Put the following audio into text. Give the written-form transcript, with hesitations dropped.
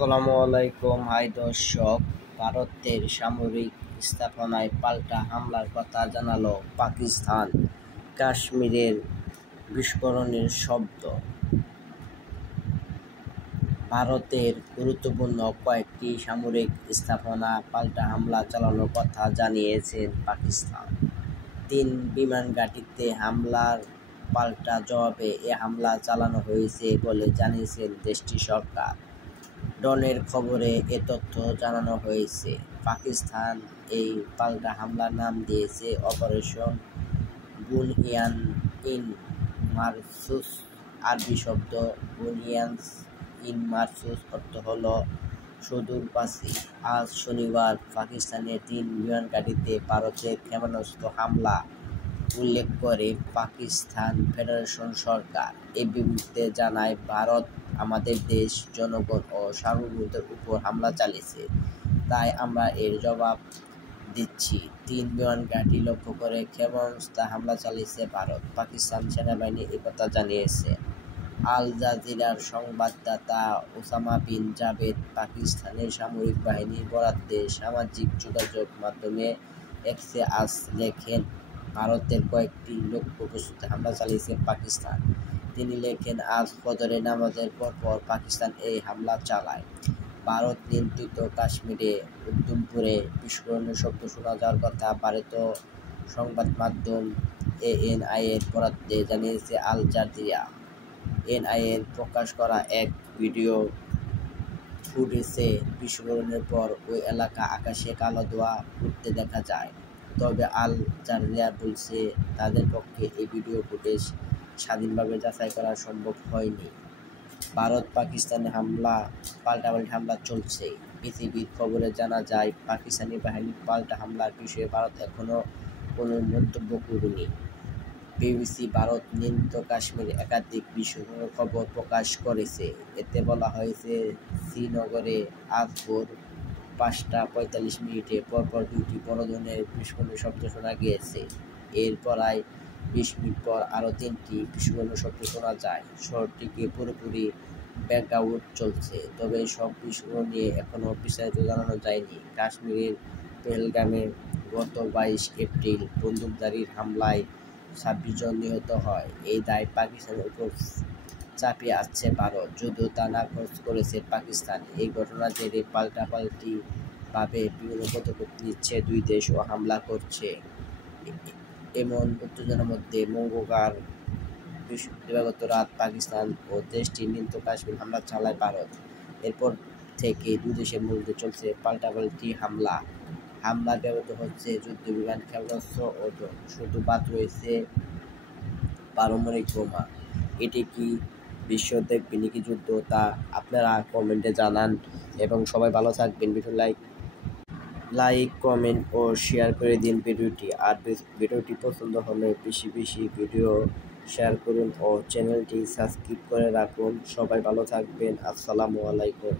আসসালামু আলাইকুম। হাই দর্শক, ভারতের সামরিক স্থাপনায় পাল্টা হামলার কথা জানালো পাকিস্তান। কাশ্মীরের বিস্ফোরণের শব্দ। ভারতের গুরুত্বপূর্ণ কয়েকটি সামরিক স্থাপনা পাল্টা হামলা চালানোর কথা জানিয়েছে পাকিস্তান। 3 বিমান ঘাঁটিতে হামলার পাল্টা জবাবে এ হামলা চালানো হয়েছে বলে জানিয়েছে দেশটির সরকার। ডনের খবরে এ তথ্য জানানো হয়েছে। পাকিস্তান এই পাল্টা হামলার নাম দিয়েছে অপারেশন বুনইয়ান ইন মারসুস। আরবি শব্দ বুনইয়ানস ইন মারসুস অর্থ হল সুদূরপ্রাচী। আজ শনিবার পাকিস্তানের 3 বিমান ঘাঁটিতে ভারতের ক্ষেপণাস্ত্র হামলা উল্লেখ করে পাকিস্তান ফেডারেশন সরকার। এই বিবৃতিতে জানায়, ভারত আমাদের দেশ, জনগণ ও সার্বভৌমত্বের উপর হামলা চালিয়েছে, তাই আমরা এর জবাব দিচ্ছি। 3 বিমান ঘাঁটি লক্ষ্য করে ক্ষেপণাস্ত্র হামলা চালিয়েছে ভারত। পাকিস্তান সেনাবাহিনী একথা জানিয়েছে। আল জাজিরার সংবাদদাতা ওসামা বিন জাবেদ পাকিস্তানের সামরিক বাহিনীর বরাদ্দে সামাজিক যোগাযোগ মাধ্যমে এক্সে আজ লেখেন, ভারতের কয়েকটি লক্ষ্যবস্তুতে হামলা চালিয়েছে পাকিস্তান। তিনি লেখেন, আজ ফজরের নামাজের পরপর পাকিস্তান এই হামলা চালায়। ভারত নিয়ন্ত্রিত কাশ্মীরে উধমপুরে বিস্ফোরণের শব্দ শোনা যাওয়ার কথা ভারতীয় সংবাদ মাধ্যম এএনআই-এর বরাদ্দে জানিয়েছে আল জাজিরা। এনআই-এর প্রকাশ করা এক ভিডিও ফুটেজে বিস্ফোরণের পর ওই এলাকা আকাশে কালো ধোঁয়া উঠতে দেখা যায়। তবে আল জাজিরা বলছে, তাদের পক্ষে এই ভিডিও ফুটেজ স্বাধীনভাবে যাচাই করা সম্ভব হয়নি। ভারত পাকিস্তানে পাল্টাপাল্টি হামলা চলছে। পৃথিবীর খবরে জানা যায়, পাকিস্তানি বাহিনীর পাল্টা হামলার বিষয়ে ভারত এখনো কোনো মন্তব্য করেনি। বিবিসি ভারত নিয়ন্ত্রিত কাশ্মীরে একাধিক বিস্ফোরণের খবর প্রকাশ করেছে। এতে বলা হয়েছে, শ্রীনগরে আজ ভোর 5টা 45 পরপর 2টি বড় ধরনের বিস্ফোরণের শব্দ শোনা গিয়েছে। এর প্রায় 20 মিনিট পর আরও 3টি বিস্ফোরণের শব্দ শোনা যায়। শহরটিকে পুরোপুরি ব্ল্যাকআউট চলছে, তবে সব বিস্ফোরণ নিয়ে এখনও বিস্তারিত জানানো যায়নি। কাশ্মীরের পেহেলগামে গত 22 এপ্রিল বন্দুকধারীর হামলায় 26 জন নিহত হয়। এই দায় পাকিস্তানের উপর চাপিয়ে আসছে ভারত, যদিও তা নাকচ করেছে পাকিস্তান। এই ঘটনার জেরে পাল্টাপাল্টিভাবে বিভিন্ন পদক্ষেপ নিচ্ছে দুই দেশও হামলা করছে। এমন উত্তেজনার মধ্যে মঙ্গলবার দিবাগত রাত পাকিস্তান ও দেশটির নিয়ন্ত্রিত কাশ্মীর হামলা চালায় ভারত। এরপর থেকে দুই দেশের মধ্যে চলছে পাল্টাপাল্টি হামলায় ব্যবহৃত হচ্ছে যুদ্ধবিমান, ক্ষেপণাস্ত্র ও শুধু বাদ রয়েছে পারমাণবিক বোমা। এটি কি বিশ্ব দেখবে নাকি যুদ্ধ, তা আপনারা কমেন্টে জানান। এবং সবাই ভালো থাকবেন। ভিডিও লাইক, কমেন্ট ও শেয়ার করে দিন ভিডিওটি। আর ভিডিওটি পছন্দ হলে বেশি বেশি ভিডিও শেয়ার করুন ও চ্যানেলটি সাবস্ক্রাইব করে রাখুন। সবাই ভালো থাকবেন। আসসালামু আলাইকুম।